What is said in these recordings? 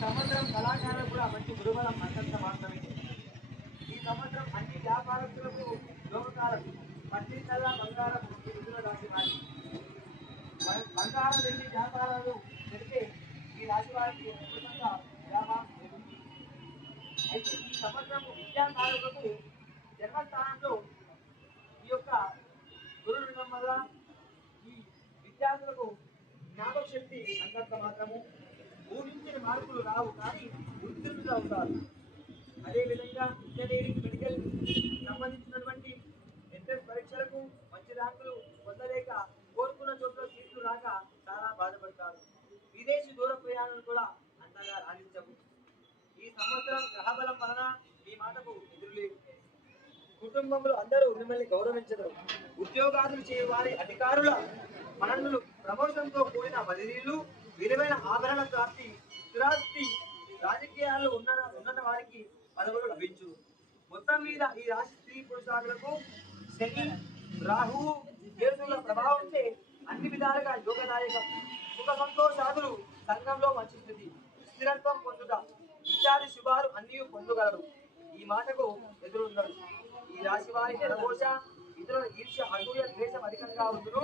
సంవత్సరం కళాకారులకు కూడా మంచి గురుబలం అంతంత మాత్రమే. ఈ సంవత్సరం అన్ని వ్యాపారస్తులకు యోగకాలం. పట్టికల్ల బంగారం మిథున రాశి వారి బంగారం వెండి వ్యాపారాలు పెడితే ఈ రాశి వారికి అద్భుతంగా వ్యాపారం జరుగుతుంది. అయితే ఈ సంవత్సరం విద్యాకారులకు జన్మస్థానంలో ఈ యొక్క గురు ఉండడం వల్ల ఈ విద్యార్థులకు జ్ఞాపక శక్తి అంతంత మాత్రము. ఊహించిన మార్పులు రావు కానీ ఉత్తీర్ణులు అవుతారు. అదేవిధంగా ఇంజనీరింగ్ మెడికల్ సంబంధించినటువంటి ఎంట్రన్స్ పరీక్షలకు మంచి ర్యాంకులు పొందలేక కోరుకున్న చోట్ల సీట్లు రాక చాలా బాధపడతారు. విదేశీ దూర ప్రయాణాలు కూడా అంతగా రాణించవు. ఈ సంవత్సరం గ్రహబలం వలన మీ మాటకు ఎదురులేదు. కుటుంబంలో అందరూ మిమ్మల్ని గౌరవించరు. ఉద్యోగాదులు చేయ వారి అధికారుల మనల్ని ప్రమోషన్తో కూడిన బదిలీలు, విలువైన ఆభరణ ప్రాప్తి, స్థిరాస్తి, రాజకీయాలు ఉన్న వారికి పదవులు లభించు. మొత్తం మీద ఈ రాశి స్త్రీ పురుషాదులకు శని, రాహువు, కేతువుల ప్రభావంతో అన్ని విధాలుగా యోగదాయకం. సుఖ సంతోషాదులు సంఘంలో మంచి స్థితి, స్థిరత్వం పొందుట ఇత్యాది శుభాలు అన్నీ పొందగలరు. ఈ మాటకు ఎదురుండడు. ఈ రాశి వారి జనఘోష, ఇతరుల ఈర్ష్య, అసూయ, ద్వేషం అధికంగా ఉండును.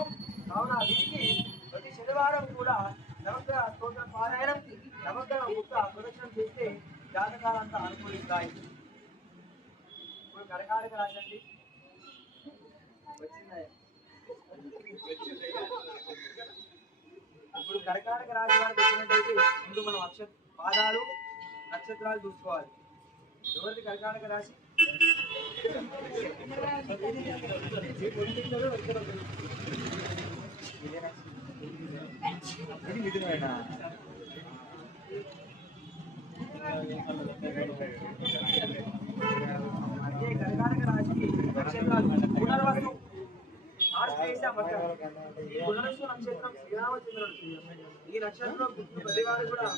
కావున వీరికి ప్రతి శనివారం కూడా నవగ్రహ స్తోత్ర పారాయణం, నవగ్రహ ముక్త ప్రదక్షిణం చేస్తే జాతకాలంతా అనుకూలిస్తాయి. ఇప్పుడు కర్కాటక రాశి అండి వచ్చిందా? ఇప్పుడు కర్కాటక రాశి వారికి వచ్చినట్టయితే ముందు మనం పాదాలు నక్షత్రాలు చూసుకోవాలి. ఎవరిది కర్కాటక రాశి? ఇది మిథునమేనా? అంటే కర్కాటక రాశికి నక్షత్రాలు పునర్వసు, ఆశ్లేష, మకర. ఈ పునర్వసు నక్షత్రం శ్రీరామచంద్రుడు. ఈ నక్షత్రం ప్రతి వారు కూడా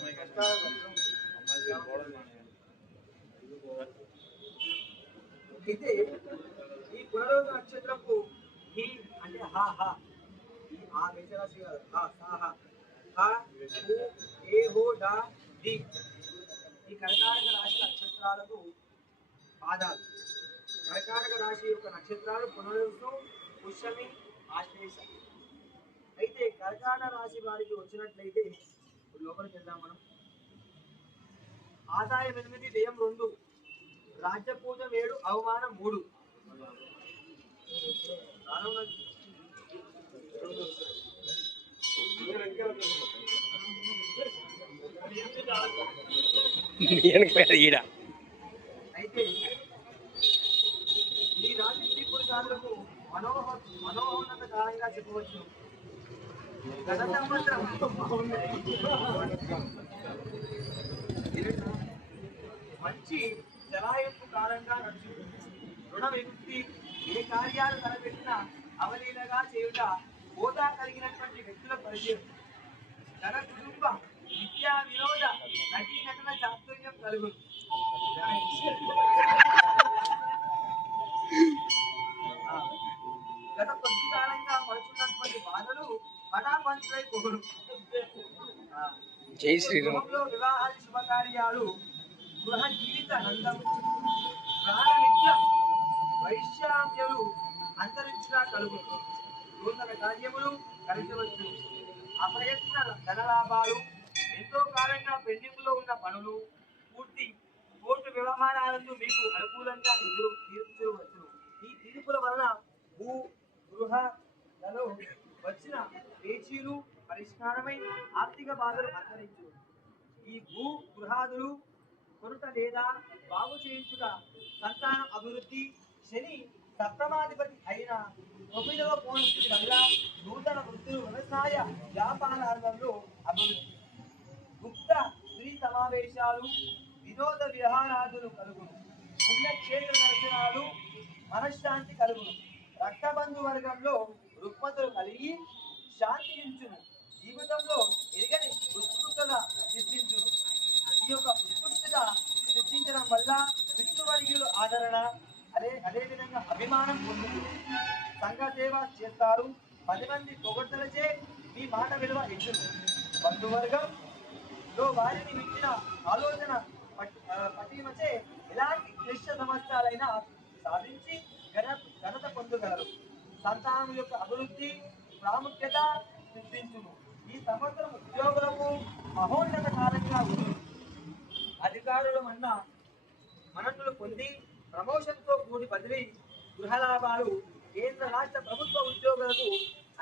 అయితే ఈ పునర్వసు నక్షత్రంకు హి అంటే హా హా, ఈ ఆ మేషరాశి కాదు, హా సా హా, హా హు ఏ హో డా డి. ఈ కర్కాటక రాశి నక్షత్రాలకు పాదాలు. కర్కాటక రాశి యొక్క నక్షత్రాలు పునరుసు, పుష్యమి, ఆశ్లేష. అయితే కర్కాటక రాశి వారికి వచ్చినట్లయితే లోపలికి వెళ్దాం మనం. ఆదాయం 8, వ్యయం 2, రాజ్య పూజ 7, అవమానం 3. అయితే ఈ రాశి స్త్రీ పురుషాదులకు మనోహోన్నత కాలంగా చెప్పవచ్చు. గత సంవత్సరం మంచి జలాయింపు కాలంగా నడుచుకుంది. రుణ విముక్తి, ఏ కార్యాలు తలపెట్టినా అవలీలగా చేయుట, హోదా కలిగినటువంటి వ్యక్తుల పరిచయం, ధన కుటుంబ విద్యా వినోద నటీ నటన చాతుర్యం కలుగు. గత కొద్ది కాలంగా పడుతున్నటువంటి బాధలు పటాపంచులై పోరు. జై శ్రీరామ్. వివాహాది శుభకార్యాలు, గృహ జీవిత నందం, ప్రాణమిత్ర వైశ్యామ్యులు అంతరించిగా కలుగు. నూతన కార్యములు కలిసవచ్చు. అప్రయత్న ధనలాభాలు, ఎంతో కాలంగా పెండింగ్లో ఉన్న పనులు పూర్తి, కోర్టు వ్యవహారాలను మీకు అనుకూలంగా తీర్చవచ్చు. ఈ తీర్పుల వలన భూ గృహలలో వచ్చిన పేచీలు పరిష్కారమై ఆర్థిక బాధలు అంతరించు. ఈ భూ గృహాదులు కొనుట లేదా బాగు చేయించుట, సంతాన అభివృద్ధి, శని సప్తమాధిపతి అయిన 9వ కోణస్థితి వల్ల నూతన వృత్తులు, వ్యవసాయ వ్యాపారాలలో అభివృద్ధి, గుప్త స్త్రీ సమావేశాలు, వినోద విహారాదులు కలుగును. పుణ్యక్షేత్ర దర్శనాలు, మనశ్శాంతి కలుగును. రక్తబంధు వర్గంలో రుగ్మతలు కలిగి శాంతించును. జీవితంలో ఎరగని ఉత్కృష్టత సిద్ధించును. ఈ యొక్క ఉత్కృష్టత సిద్ధించడం వల్ల పితృవర్గీయులు ఆదరణ, అదేవిధంగా అభిమానం పొందుతుంది. సంఘ సేవ చేస్తారు. 10 మంది పొగడ్తలచే మీ మాట విలువ ఇచ్చును. బంధువర్గం వారిని మించిన ఆలోచన పట్టిమచే ఎలాంటి క్లిష్ట సమస్యలైనా సాధించి ఘనత పొందగలరు. సంతానం యొక్క అభివృద్ధి ప్రాముఖ్యత సిద్ధించును. ఈ సంవత్సరం ఉద్యోగులకు మహోన్నత కాలంగా ఉంది. అధికారులు మన్ననలు పొంది ప్రమోషన్తో కూడి బదిలీ, గృహ లాభాలు, కేంద్ర రాష్ట్ర ప్రభుత్వ ఉద్యోగులకు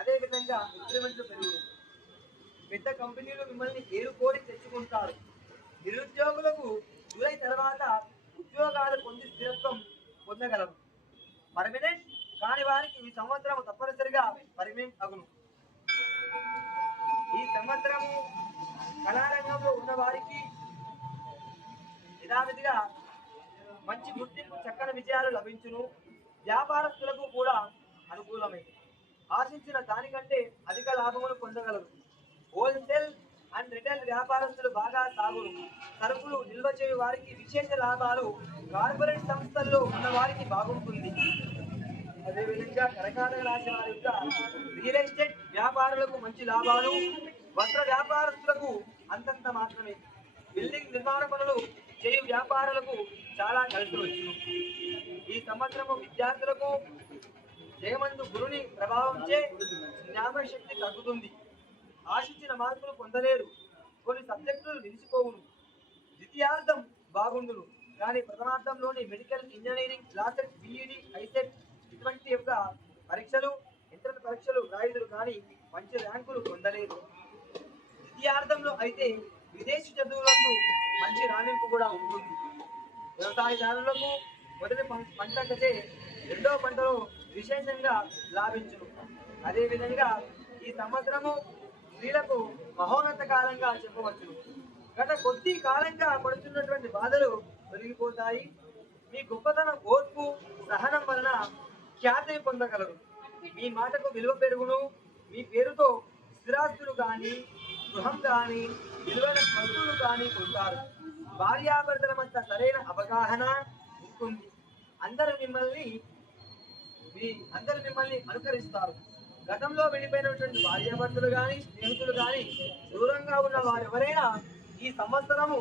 అదేవిధంగా ఇంక్రిమెంట్లు పెరుగును. పెద్ద కంపెనీలు మిమ్మల్ని ఏరుకోడి తెచ్చుకుంటారు. నిరుద్యోగులకు జూలై తర్వాత ఉద్యోగాలు పొంది స్థిరత్వం పొందగలరు. పర్మనెంట్ కాని వారికి ఈ సంవత్సరం తప్పనిసరిగా పర్మనెంట్ అగును. ఈ సంవత్సరము కళారంగంలో ఉన్న వారికి యథావిధిగా మంచి గుర్తింపు, చక్కని విజయాలు లభించును. వ్యాపారస్తులకు కూడా అనుకూలమే. ఆశించిన దానికంటే అధిక లాభములు పొందగలరు. హోల్సేల్ అండ్ రిటైల్ వ్యాపారస్తులు బాగా సాగును. సరుకులు నిల్వ చేయు వారికి విశేష లాభాలు. కార్పొరేట్ సంస్థల్లో ఉన్న వారికి బాగుంటుంది. అదేవిధంగా కర్కాటక రాశి వారి యొక్క రియల్ ఎస్టేట్ వ్యాపారులకు మంచి లాభాలు. వస్త్ర వ్యాపారస్తులకు అంతంత మాత్రమే. బిల్డింగ్ నిర్మాణ పనులు చేయు వ్యాపారులకు చాలా కలిసి వచ్చును. ఈ సంవత్సరము విద్యార్థులకు జయమందు గురుని ప్రభావంచే జ్ఞాపకశక్తి తగ్గుతుంది. ఆశించిన మార్కులు పొందలేరు. కొన్ని సబ్జెక్టులు నిలిచిపోవును. ద్వితీయార్థం బాగుండును, కానీ ప్రథమార్థంలోని medical, engineering, LAWCET, BEd, ICET ఇటువంటి యొక్క పరీక్షలు, ఎంట్రన్స్ పరీక్షలు రాయుదురు, కానీ మంచి ర్యాంకులు పొందలేరు. ద్వితీయార్థంలో అయితే విదేశీ చదువులకు మంచి రాణింపు కూడా ఉంటుంది. వ్యవసాయదారులకు మొదటి పంటకే రెండవ పంటలో విశేషంగా లాభించును. అదేవిధంగా ఈ సంవత్సరము స్త్రీలకు మహోన్నత కాలంగా చెప్పవచ్చును. గత కొద్ది కాలంగా పడుతున్నటువంటి బాధలు తొలగిపోతాయి. మీ గొప్పతనం, ఓర్పు, సహనం వలన ఖ్యాతిని పొందగలరు. మీ మాటకు విలువ పెరుగును. మీ పేరుతో స్థిరాస్తులు కానీ, గృహం కానీ, విలువైన వస్తువులు కానీ పొందుతారు. భార్యాభర్తల మధ్య సరైన అవగాహన ఉంటుంది. అందరూ మిమ్మల్ని అనుకరిస్తారు. గతంలో విడిపోయినటువంటి భార్యాభర్తలు కానీ, స్నేహితులు కానీ, దూరంగా ఉన్న వారెవరైనా ఈ సంవత్సరము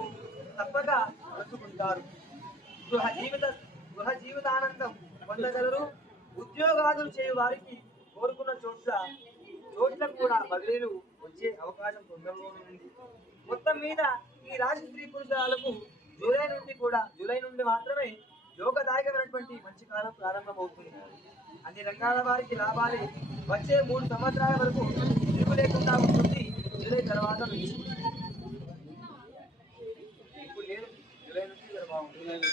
తప్పక కలుసుకుంటారు. గృహ జీవితానందం పొందగలరు. ఉద్యోగాదులు చేయు వారికి కోరుకున్న చోట్లకు కూడా బదిలీలు వచ్చే అవకాశం పొందబోతుంది. మొత్తం మీద ఈ రాశి స్త్రీ పురుషులకు జూలై నుండి మాత్రమే యోగదాయకమైనటువంటి మంచి కాలం ప్రారంభమవుతుంది. అన్ని రంగాల వారికి లాభాలే. వచ్చే 3 సంవత్సరాల వరకు తిరుగు లేకుండా ఉంటుంది. జూలై తర్వాత నుంచి ఇప్పుడు లేదు. జూలై నుంచి బాగుంటుంది.